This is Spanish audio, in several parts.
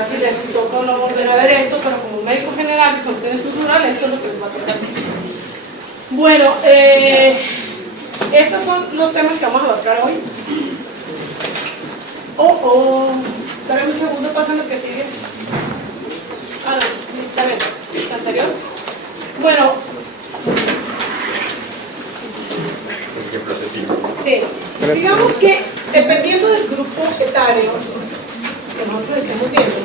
sabrá si les toca o no volver a ver esto, pero como médico general, con ustedes es rural, esto es lo que les va a tocar. Bueno, estos son los temas que vamos a abarcar hoy. Espera un segundo, pasa lo que sigue. Está bien, ¿está anterior? Bueno. Sí, digamos que dependiendo del grupo etario que nosotros estemos viendo,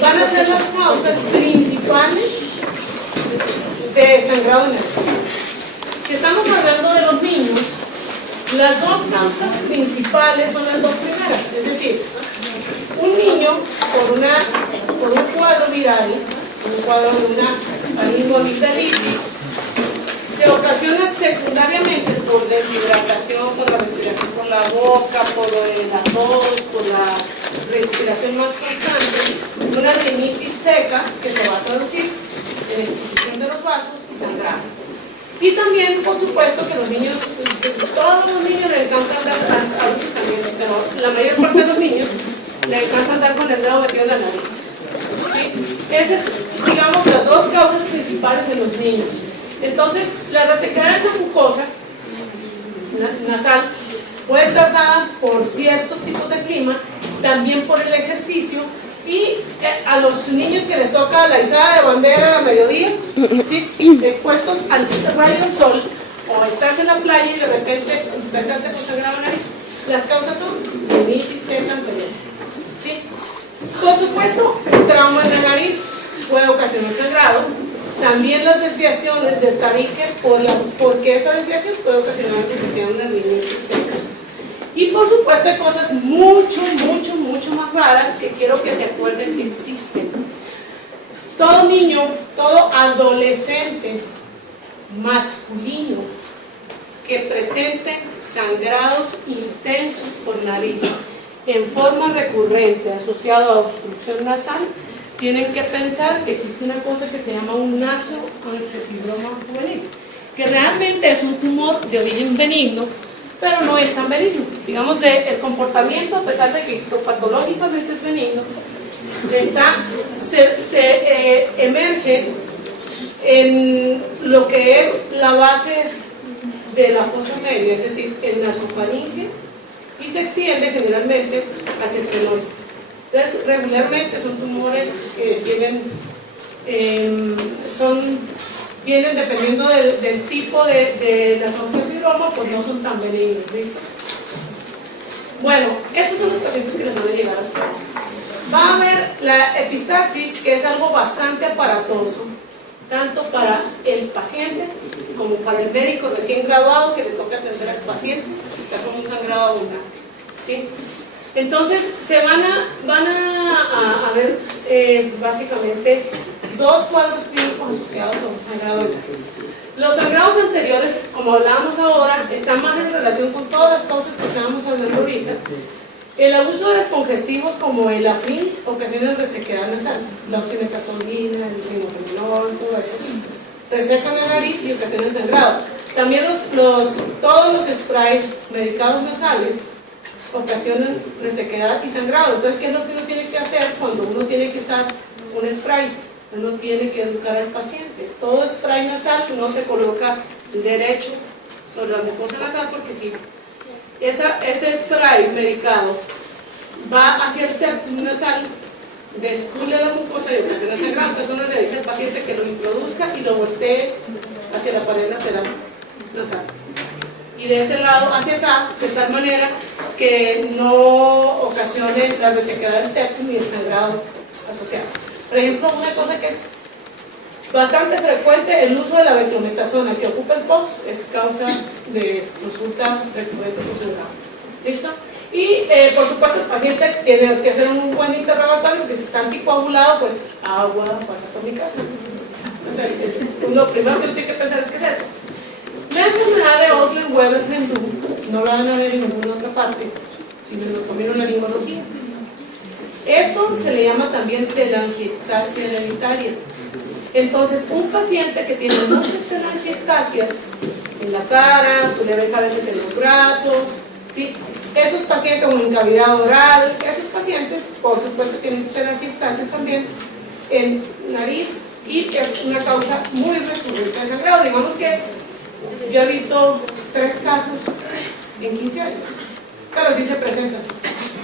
van a ser las causas principales de sangrado en la nariz. Si estamos hablando de los niños, las dos causas principales son las dos primeras, es decir, un niño por un cuadro viral, un cuadro de una faringoamigdalitis, se ocasiona secundariamente por deshidratación, por la respiración por la boca, por la tos, por la respiración más constante, una rinitis seca que se va a traducir en exposición de los vasos y sangrado. Y también, por supuesto, que los niños, todos los niños les encanta andar, adultos también, pero la mayor parte de los niños les encanta andar con el dedo metido en la nariz. ¿Sí? Esas es, digamos, las dos causas principales de los niños. Entonces, la resequedad de la mucosa nasal puede estar dada por ciertos tipos de clima, también por el ejercicio, y a los niños que les toca la izada de bandera a mediodía, ¿sí? Expuestos al rayo del sol, o estás en la playa y de repente empezaste con sangrado en la nariz, las causas son rinitis seca anterior. ¿Sí? Por supuesto, trauma en la nariz puede ocasionar sangrado. También las desviaciones del tabique, porque esa desviación puede ocasionar que sea una rinitis seca. Y por supuesto hay cosas mucho más raras que quiero que se acuerden que existen. Todo niño, todo adolescente masculino que presente sangrados intensos por nariz en forma recurrente asociado a obstrucción nasal, tienen que pensar que existe una cosa que se llama un nasoangiofibroma juvenil, que realmente es un tumor de origen benigno, pero no es tan benigno. Digamos, el comportamiento, a pesar de que histopatológicamente es benigno, se emerge en lo que es la base de la fosa media, es decir, en nasofaringe, y se extiende generalmente hacia esfenoides. Entonces, regularmente son tumores que vienen dependiendo del tipo de nasoangiofibroma, pues no son tan benignos, ¿listo? Bueno, estos son los pacientes que les van a llegar a ustedes. Va a haber la epistaxis, que es algo bastante aparatoso, tanto para el paciente como para el médico recién graduado que le toca atender al paciente que está con un sangrado abundante, ¿sí? Entonces, se van a ver básicamente dos cuadros clínicos asociados a un sangrado de nariz. Los sangrados anteriores, como hablábamos ahora, están más en relación con todas las cosas que estábamos hablando ahorita. El abuso de descongestivos como el Afrin ocasiona resequedad nasal, la oximetazoline, el rinofenol, todo eso. Resecan la nariz y ocasiona sangrado. También todos los sprays medicados nasales ocasionan resequedad y sangrado. Entonces, ¿qué es lo que uno tiene que hacer cuando uno tiene que usar un spray? Uno tiene que educar al paciente. Todo spray nasal no se coloca derecho sobre la mucosa nasal, porque si ese spray medicado va hacia el septum nasal, despule la mucosa y ocasiona sangrado. Entonces uno le dice al paciente que lo introduzca y lo voltee hacia la pared lateral nasal, y de este lado hacia acá, de tal manera que no ocasione la resequedad del septum y el sangrado asociado. Por ejemplo, una cosa que es bastante frecuente, el uso de la beclometasona que ocupa el post, es causa de consulta recurrente por sangrado. ¿Listo? Y por supuesto el paciente tiene que hacer un buen interrogatorio, porque si está anticoagulado, pues agua, pasa por mi casa. O sea, lo primero que tiene que pensar es: ¿qué es eso? La enfermedad de Osler-Weber-Mendú no la van a ver en ninguna otra parte, sino lo comieron en la lingología. Esto se le llama también telangiectasia hereditaria. Entonces, un paciente que tiene muchas telangiectasias en la cara, tú le ves a veces en los brazos, ¿sí? Esos pacientes con incavidad oral, esos pacientes, por supuesto, tienen que tener angioplastas también en nariz y es una causa muy recurrente de sangrado. Digamos que yo he visto 3 casos en 15 años, pero sí se presentan.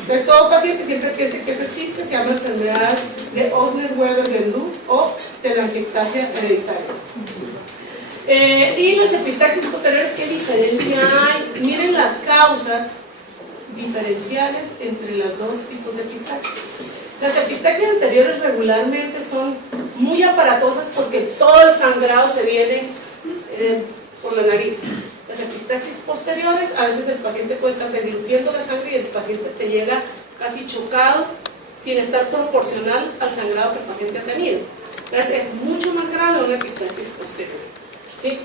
Entonces, todo paciente siempre piensa que eso existe, se llama enfermedad de Osner-Weber-Lendl o telangiectasia hereditaria. Y las epistaxis posteriores, ¿qué diferencia hay? Miren las causas diferenciales entre los dos tipos de epistaxis. Las epistaxis anteriores regularmente son muy aparatosas porque todo el sangrado se viene por la nariz. Las epistaxis posteriores, a veces el paciente puede estar deglutiendo la sangre y el paciente te llega casi chocado sin estar proporcional al sangrado que el paciente ha tenido. Entonces es mucho más grave una epistaxis posterior, ¿sí?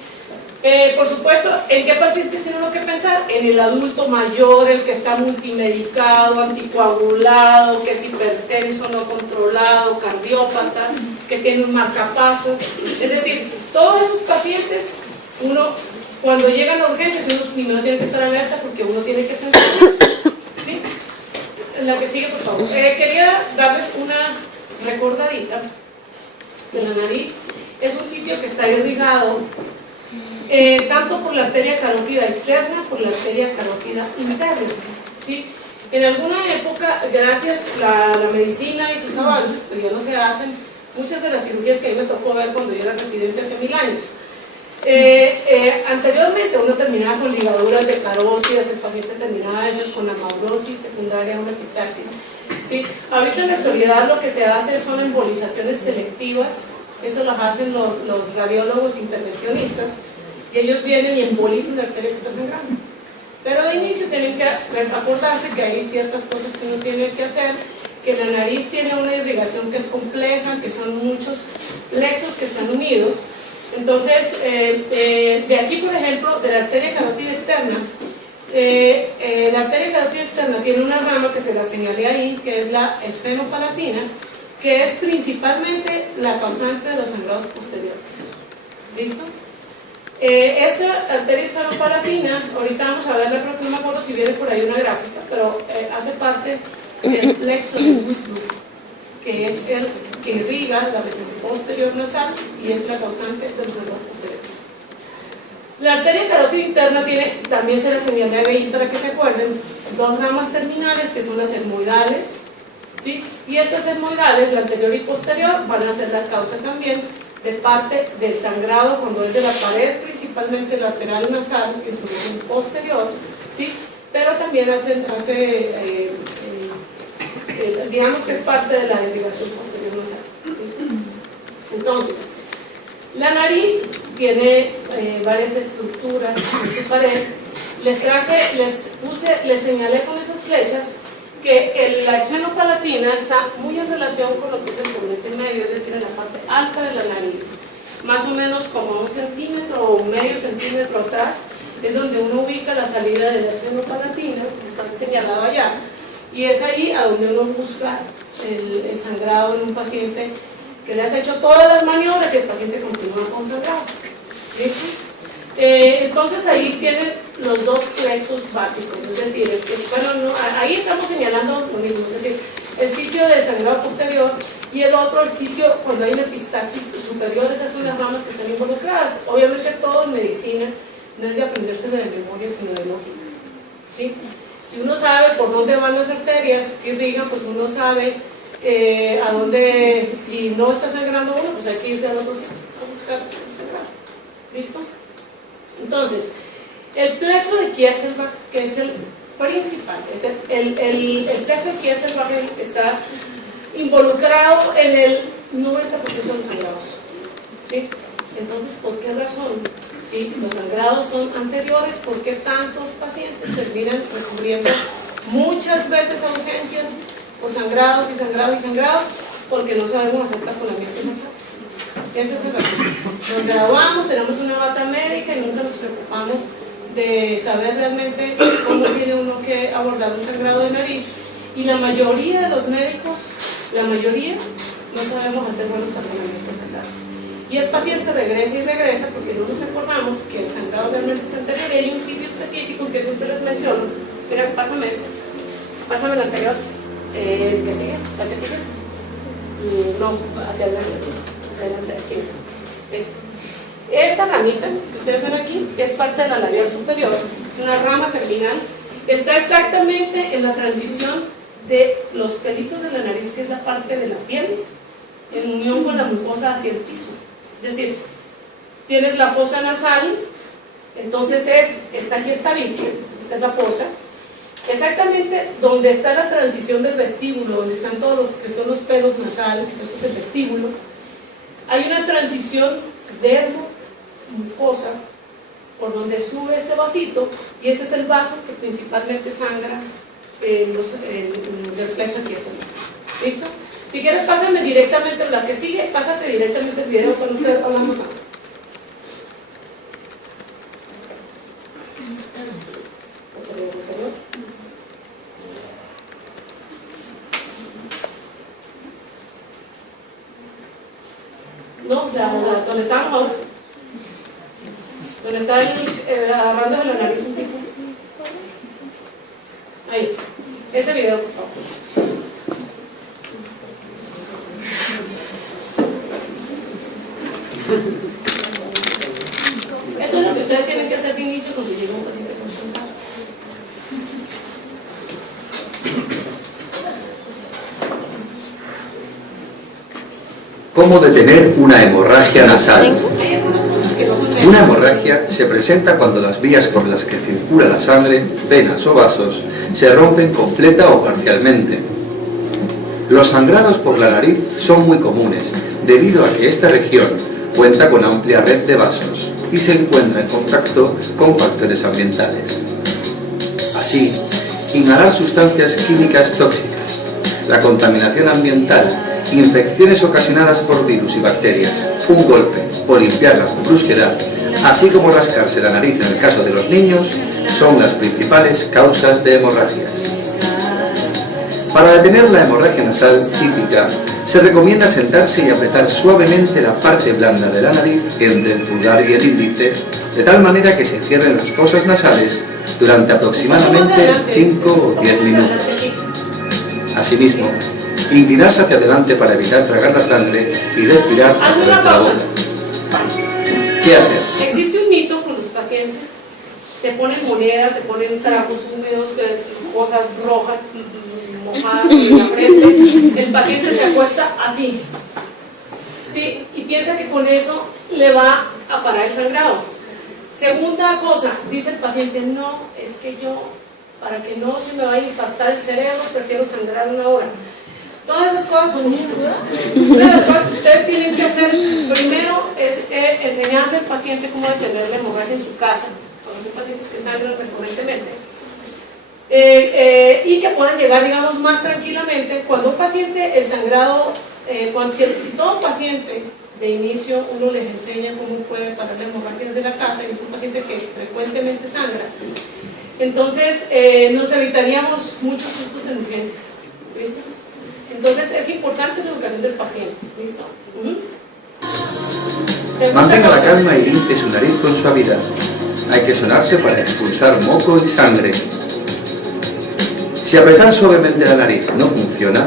Por supuesto, ¿en qué pacientes tiene uno que pensar? En el adulto mayor, el que está multimedicado, anticoagulado, que es hipertenso, no controlado, cardiópata, que tiene un marcapaso. Es decir, todos esos pacientes, uno cuando llegan a urgencias, uno primero tiene que estar alerta porque uno tiene que pensar en eso, ¿sí? La que sigue, por favor. Quería darles una recordadita de la nariz. Es un sitio que está irrigado tanto por la arteria carótida externa, por la arteria carótida interna, ¿sí? En alguna época, gracias a la medicina y sus avances, pues ya no se hacen muchas de las cirugías que a mí me tocó ver cuando yo era residente hace 1000 años. Anteriormente uno terminaba con ligaduras de carótidas, el paciente terminaba a veces con amaurosis secundaria a una epistaxis, ¿sí? Ahorita en la actualidad lo que se hace son embolizaciones selectivas, eso las hacen los radiólogos intervencionistas, y ellos vienen y embolizan la arteria que está sangrando. Pero de inicio tienen que acordarse que hay ciertas cosas que uno tiene que hacer, que la nariz tiene una irrigación que es compleja, que son muchos plexos que están unidos. Entonces, de aquí, por ejemplo, de la arteria carótida externa, la arteria carótida externa tiene una rama que se la señalé ahí, que es la esfenopalatina, que es principalmente la causante de los sangrados posteriores. ¿Listo? Esta arteria esfenopalatina, ahorita vamos a verla, creo que no me acuerdo si viene por ahí una gráfica, pero hace parte del plexo de Whitlow, que es el que irriga la región posterior nasal y es la causante de los sangrados posteriores. La arteria carótida interna tiene, también se la señalé ahí para que se acuerden, 2 ramas terminales que son las etmoidales, ¿sí? Y estas etmoidales, la anterior y posterior, van a ser la causa también de parte del sangrado cuando es de la pared principalmente lateral nasal, que es un posterior, ¿sí? Pero también digamos que es parte de la irrigación posterior nasal. ¿Listo? Entonces, la nariz tiene varias estructuras en su pared. Les señalé con esas flechas que la esfenopalatina está muy en relación con lo que es el torniente medio, es decir, en la parte alta de la nariz, más o menos como 1 centímetro o medio centímetro atrás, es donde uno ubica la salida de la esfenopalatina, que está señalado allá, y es ahí a donde uno busca el sangrado en un paciente que le has hecho todas las maniobras y el paciente continúa con sangrado. ¿Listo? Entonces ahí tienen los 2 plexos básicos, es decir, ahí estamos señalando lo mismo, es decir, el sitio de sangrado posterior y el otro, el sitio cuando hay una epistaxis superior, esas son las ramas que están involucradas. Obviamente todo en medicina no es de aprenderse de memoria, sino de lógica, ¿sí? Si uno sabe por dónde van las arterias que irrigan, pues uno sabe a dónde, si no está sangrando uno, pues hay que irse al otro sitio a buscar el sangrado. ¿Listo? Entonces, el plexo de Kieselbach, que es el principal, es el plexo de Kieselbach está involucrado en el 90% de los sangrados, ¿sí? Entonces, ¿por qué razón? Si los sangrados son anteriores, ¿por qué tantos pacientes terminan recurriendo muchas veces a urgencias por sangrados y sangrados y sangrados? Porque no sabemos hacer taponamientos nasales. Esa es la razón. Nos graduamos, tenemos una bata médica y nunca nos preocupamos de saber realmente cómo tiene uno que abordar un sangrado de nariz. Y la mayoría de los médicos, no sabemos hacer buenos taponamientos nasales. Y el paciente regresa y regresa porque no nos acordamos que el sangrado realmente es anterior y hay un sitio específico que siempre les menciono, Mira, pásame ese. Pásame el anterior. El que sigue, la que sigue. No, hacia adelante. Adelante, aquí. Esta ramita que ustedes ven aquí es parte de la labial superior. Es una rama terminal. Está exactamente en la transición de los pelitos de la nariz, que es la parte de la piel, en unión con la mucosa hacia el piso. Es decir, tienes la fosa nasal, entonces está aquí el tabique, esta es la fosa, exactamente donde está la transición del vestíbulo, donde están todos los que son los pelos nasales, esto es el vestíbulo. Hay una transición dermo-mucosa por donde sube este vasito, y ese es el vaso que principalmente sangra del plexo antiacénico. ¿Listo? Si quieres, pásame directamente la que sigue, pásate directamente el video cuando ustedes hablamos más. No, donde estábamos ahora. Donde está agarrando de la nariz un tipo. Ahí. Ese video, por favor. Eso es lo que ustedes tienen que hacer de inicio cuando llega un paciente consultado. ¿Cómo detener una hemorragia nasal? Hay algunas cosas que no son Una hemorragia se presenta cuando las vías por las que circula la sangre, venas o vasos, se rompen completa o parcialmente. Los sangrados por la nariz son muy comunes, debido a que esta región cuenta con amplia red de vasos y se encuentra en contacto con factores ambientales. Así, inhalar sustancias químicas tóxicas, la contaminación ambiental, infecciones ocasionadas por virus y bacterias, un golpe o limpiarla con brusquedad, así como rascarse la nariz en el caso de los niños, son las principales causas de hemorragias. Para detener la hemorragia nasal típica, se recomienda sentarse y apretar suavemente la parte blanda de la nariz entre el pulgar y el índice, de tal manera que se cierren las fosas nasales durante aproximadamente 5 o 10 minutos. Asimismo, inclinarse hacia adelante para evitar tragar la sangre y respirar a través de la boca. ¿Qué hacer? Existe un mito con los pacientes. Se ponen monedas, se ponen trapos húmedos, cosas rojas mojadas en la frente. El paciente se acuesta así, ¿sí? Y piensa que con eso le va a parar el sangrado. Segunda cosa, dice el paciente, no, es que yo, para que no se me vaya a infartar el cerebro, prefiero sangrar una hora. Todas esas cosas son mitos. Una de las cosas que ustedes tienen que hacer primero es enseñarle al paciente cómo detener la hemorragia en su casa, cuando son pacientes que sangran recurrentemente, y que puedan llegar, digamos, más tranquilamente. Cuando un paciente, el sangrado, si todo paciente de inicio uno les enseña cómo puede parar la hemorragia desde la casa, y es un paciente que frecuentemente sangra, entonces nos evitaríamos muchos sustos en urgencias. ¿Listo? Entonces es importante la educación del paciente. ¿Listo? Mantenga la calma y limpie su nariz con suavidad. Hay que sonarse para expulsar moco y sangre. Si apretar suavemente la nariz no funciona,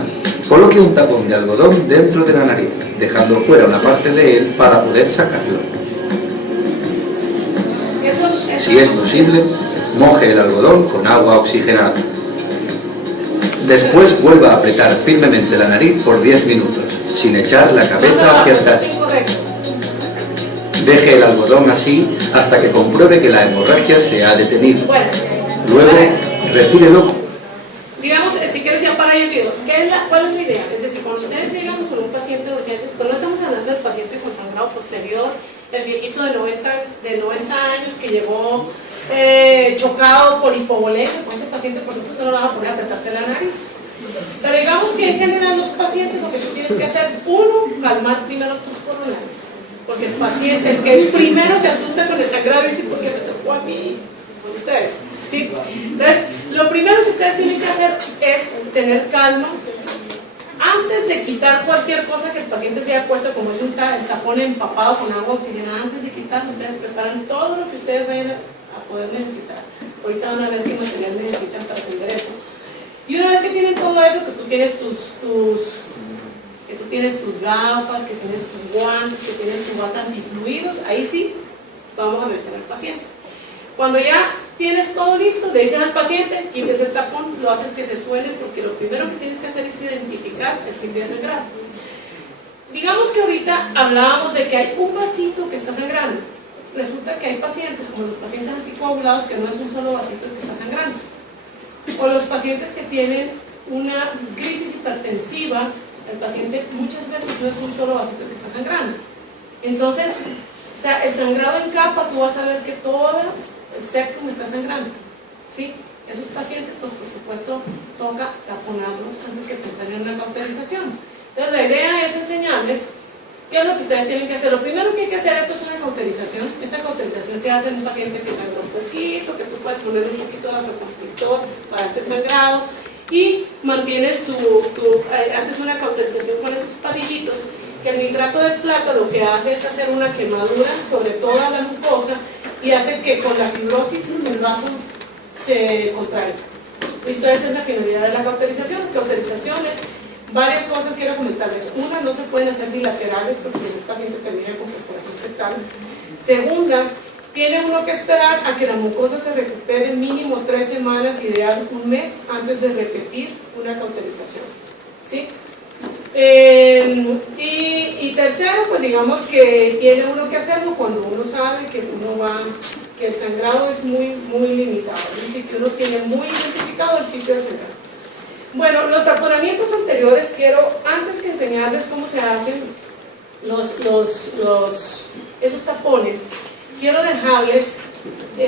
coloque un tapón de algodón dentro de la nariz, dejando fuera una parte de él para poder sacarlo. Si es posible, moje el algodón con agua oxigenada. Después vuelva a apretar firmemente la nariz por 10 minutos, sin echar la cabeza hacia atrás. Deje el algodón así hasta que compruebe que la hemorragia se ha detenido. Luego, retírelo. Digamos, si quieres ya para el video, ¿cuál es la idea? Es decir, cuando ustedes llegan con un paciente de urgencias, pues no estamos hablando del paciente con sangrado posterior, el viejito de 90 años que llegó chocado por hipovolemia, con ese paciente por supuesto no le van a poner a apretarse la nariz. Pero digamos que en general los pacientes lo que tú tienes que hacer, uno, calmar primero tus coronarios, porque el paciente, el que primero se asusta con el sangrado y dice, ¿por qué me tocó a mí? Son ustedes, ¿sí? Entonces, lo primero que ustedes tienen que hacer es tener calma. Antes de quitar cualquier cosa que el paciente se haya puesto, como es el tapón empapado con agua oxigenada, antes de quitarlo, ustedes preparan todo lo que ustedes vayan a poder necesitar. Ahorita van a ver qué material necesitan para atender eso. Y una vez que tienen todo eso, que tú tienes tus gafas, que tienes tus guantes, que tienes tu bata antifluidos, ahí sí vamos a revisar al paciente. Cuando ya tienes todo listo, le dicen al paciente, quites el tapón, lo haces que se suene, porque lo primero que tienes que hacer es identificar el signo de sangrado. Digamos que ahorita hablábamos de que hay un vasito que está sangrando. Resulta que hay pacientes, como los pacientes anticoagulados, que no es un solo vasito el que está sangrando. O los pacientes que tienen una crisis hipertensiva, el paciente muchas veces no es un solo vasito el que está sangrando. Entonces, o sea, el sangrado en capa, tú vas a ver que todo el septum está sangrando, ¿sí? Esos pacientes, pues por supuesto, toca taponarlos antes que pensar en una cauterización. Entonces, la idea es enseñarles qué es lo que ustedes tienen que hacer. Lo primero que hay que hacer, esto es una cauterización. Esta cauterización se hace en un paciente que sangra un poquito, que tú puedes poner un poquito de vasoconstrictor para este sangrado, y mantienes haces una cauterización con estos palillitos, que el nitrato de plata lo que hace es hacer una quemadura sobre toda la mucosa y hace que con la fibrosis el vaso se contraiga. ¿Listo? Esa es la finalidad de la cauterización. Las cauterizaciones, varias cosas quiero comentarles. Una, no se pueden hacer bilaterales porque si el paciente termina con perforación septal. Segunda, tiene uno que esperar a que la mucosa se recupere mínimo 3 semanas, ideal un mes, antes de repetir una cauterización, ¿sí? Y tercero, pues digamos que tiene uno que hacerlo cuando uno sabe que el sangrado es muy limitado, ¿sí? Y que uno tiene muy identificado el sitio de sangrado. Bueno, los taponamientos anteriores, antes que enseñarles cómo se hacen esos tapones, quiero dejarles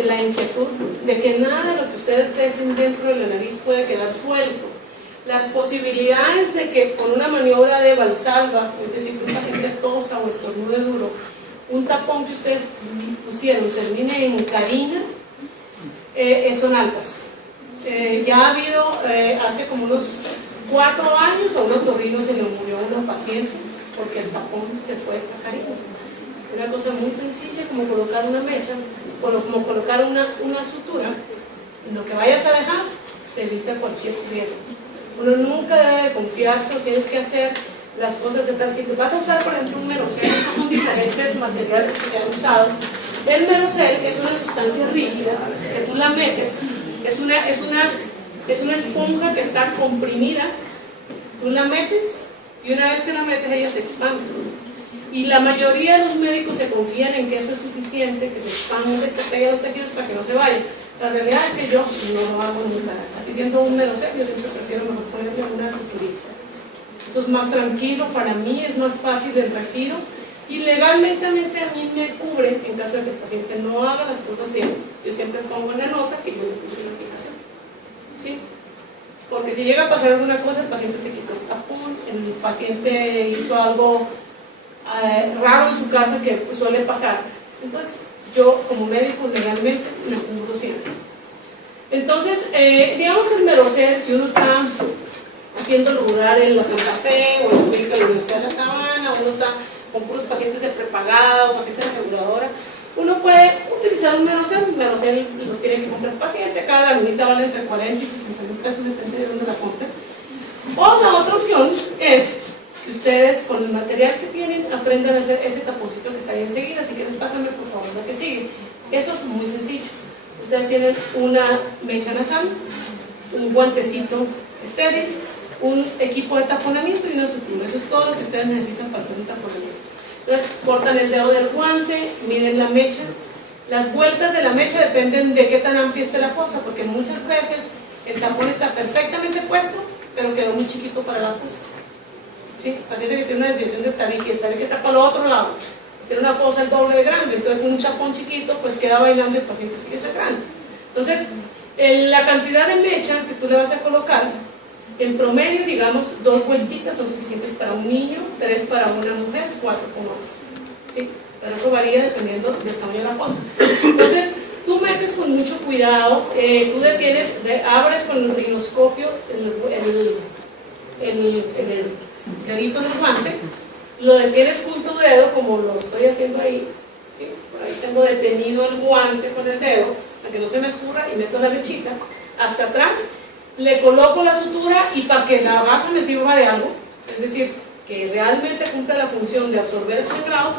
la inquietud de que nada de lo que ustedes dejen dentro de la nariz puede quedar suelto. Las posibilidades de que con una maniobra de Valsalva, es decir, que un paciente tosa o estornude duro, un tapón que ustedes pusieron termine en carina, son altas. Ya ha habido, hace como unos 4 años, a un otorrino se le murió a una paciente porque el tapón se fue a carina. Una cosa muy sencilla como colocar una mecha, como colocar una sutura. Lo que vayas a dejar te evita cualquier riesgo. Uno nunca debe de confiarse, o tienes que hacer las cosas de tal. Si te vas a usar, por ejemplo, un merocel, estos son diferentes materiales que se han usado. El merocel es una sustancia rígida que tú la metes, es una esponja que está comprimida, tú la metes y una vez que la metes ella se expande. Y la mayoría de los médicos se confían en que eso es suficiente, que se expande, se pegue a los tejidos para que no se vaya. La realidad es que yo no lo hago nunca. Así siendo un merocel, yo siempre prefiero mejor ponerle una suturita. Eso es más tranquilo para mí, es más fácil el retiro y legalmente a mí me cubre en caso de que el paciente no haga las cosas bien. Yo siempre pongo en la nota que yo le puse una fijación, ¿sí? Porque si llega a pasar alguna cosa, el paciente se quitó el tapón, el paciente hizo algo raro en su casa que suele pasar. Entonces yo como médico legalmente me cubro siempre. Entonces digamos que el merocel, si uno está haciendo el rural en la Santa Fe o en la clínica de la Universidad de La Sabana, uno está con puros pacientes de prepagado, pacientes de aseguradora, uno puede utilizar un merocel lo tiene que comprar el paciente, cada laminita vale entre 40 y 60 mil pesos, depende de dónde la compre. O la otra opción es que ustedes con el material que tienen aprendan a hacer ese taponcito que está ahí enseguida. Si quieres pásame por favor la que sigue. Eso es muy sencillo. Ustedes tienen una mecha nasal, un guantecito estéril, un equipo de taponamiento y una sutura. Eso es todo lo que ustedes necesitan para hacer un taponamiento. Entonces cortan el dedo del guante, miden la mecha. Las vueltas de la mecha dependen de qué tan amplia esté la fosa, porque muchas veces el tapón está perfectamente puesto pero quedó muy chiquito para la fosa. ¿Sí? Paciente que tiene una desviación del tabique y el tabique está para el otro lado, tiene una fosa el doble de grande, entonces un tapón chiquito pues queda bailando y el paciente sigue sangrando. Entonces la cantidad de mecha que tú le vas a colocar, en promedio digamos 2 vueltitas son suficientes para un niño, 3 para una mujer, 4 con hombre, ¿sí? Pero eso varía dependiendo del tamaño de la fosa. Entonces tú metes con mucho cuidado, tú detienes, abres con el rinoscopio el dedito del guante, lo detienes con tu dedo como lo estoy haciendo ahí, ¿sí? Por ahí tengo detenido el guante con el dedo, para que no se me escurra, y meto la lechita hasta atrás, le coloco la sutura y para que la base me sirva de algo, es decir, que realmente cumpla la función de absorber el sangrado.